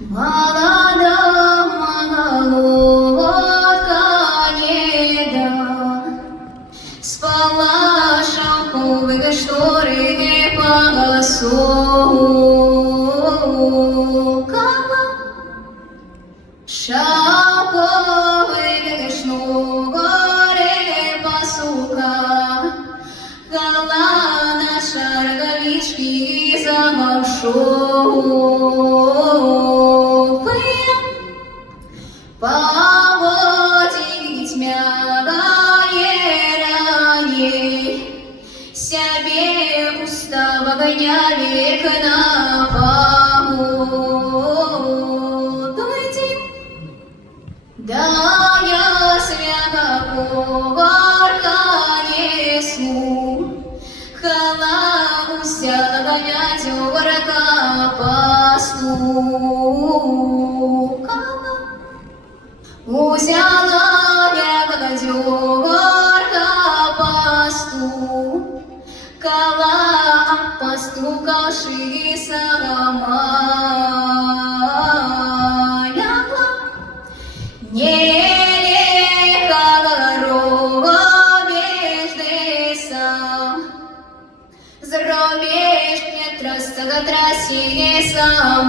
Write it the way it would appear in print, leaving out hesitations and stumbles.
Молода молодка не да, спала шелковые шторы посокала, шелковые шторы посока, гала наша роговички заморшовые, поводить мягкое ранее, себе устава гоня век на погодуйте. Да я свяга поварка несу, хала взяла гонять врага постукала, взяла мягко дёрка постукала, постукавши сама лягла. Не Зробиш мне трасса трассе сам